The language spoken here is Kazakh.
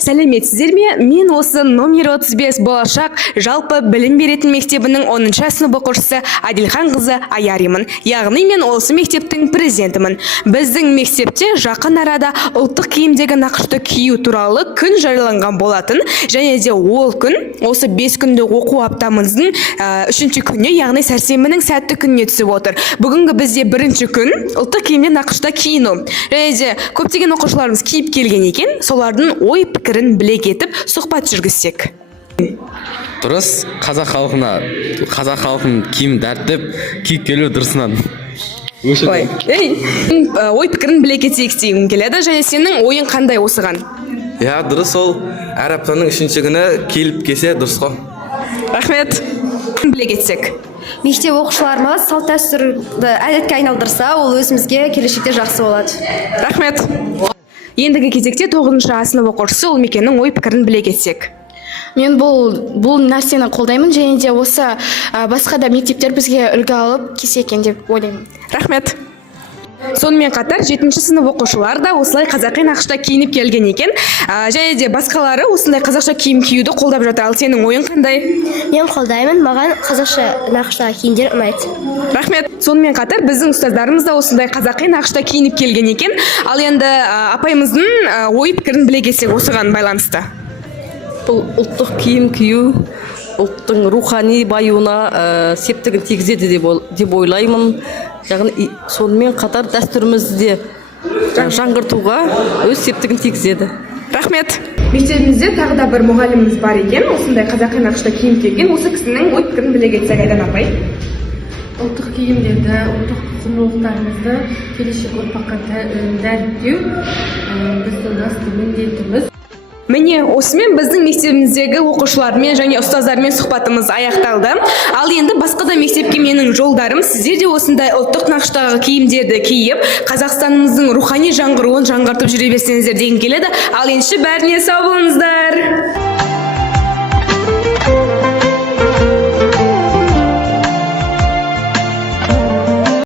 Сәлеметсіздер ме? Мен осы номер 35 болашақ жалпы білім беретін мектебінің 10-шы сынып оқушысы Адилхан қызы Аяримын. Яғни мен осы мектептің президентімін. Біздің мектепте жақын арада ұлттық киімдегі нақышты кию туралы күн жарияланған болатын, және де ол күн осы 5 күндік оқу аптамыздың 3-ші күніне, яғни сәрсенбінің сәтті күніне түсіп отыр. Бүгінгі бізде 1-ші күн ұлттық киімде нақышта киіну. Және де көптеген оқушыларымыз киіп келген екен, солардың ой пікірін біле кетіп сұхбат жүргізсек. Дұрыс, қазақ халқының киім тәртіп киіп келу дұрысынан. Ой пікірін біле кетсек дейгім келеді, және сенің ойың қандай осыған? Я, дұрыс, ол әр аптаның 3-ші күні келіп келсе дұрыс қой. Рахмет. Біле кетсек. Мектеп оқушыларымыз салт дәстүрді әдетке айналдырса, ол өзімізге келешекте жақсы болады. Рахмет. Ендігі кезекте 9-шы А сынып оқушысы ол мекеннің ой пікірін біле кетсек. Мен бұл нәрсені қолдаймын, және де осы басқа да мектептер бізге үлгі алып келсе екен деп ойлаймын. Рахмет. Сонымен қатар 7-ші сынып оқушылар да осылай қазақи нақышта киініп келген екен. Және де басқалары осындай қазақша киім киюді қолдап жатыр. Ал сенің ойың қандай? Мен қолдаймын, маған қазақша нақышта киімдер ұнайды. Рахмет. Сонымен қатар біздің ұстаздарымыз да осындай қазақи нақышта киініп келген екен. Ал енді апайымыздың ой пікірін біле кетсек осыған байланысты. Бұл ұлттық киім кию ұлттың рухани баюына септігін тигізеді деп ойлаймын. Яғни сонымен қатар дәстүрімізді жаңғыртуға өз септігін тигізеді. Рахмет. Мектебімізде тағы да бір мұғаліміміз бар екен, осындай қазақи нақышта киім киген. Осы кісінің ой пікірін біле кетсек, Айдан апай. Ұлттық киімдерді, ұлттық құндылықтарымызды келешек ұрпаққа дәріптеу біздің басты міндетіміз. Міне, осымен біздің мектебіміздегі оқушылармен және ұстаздармен сұхбатымыз аяқталды. Ал енді басқа да мектепке менің жолдарым, сіздер де осындай ұлттық нақыштағы киімдерді киіп, Қазақстанымыздың рухани жаңғыруын жаңғыртып жүре берсеңіздер деген келеді. Ал енді бәріне сау болыңыздар.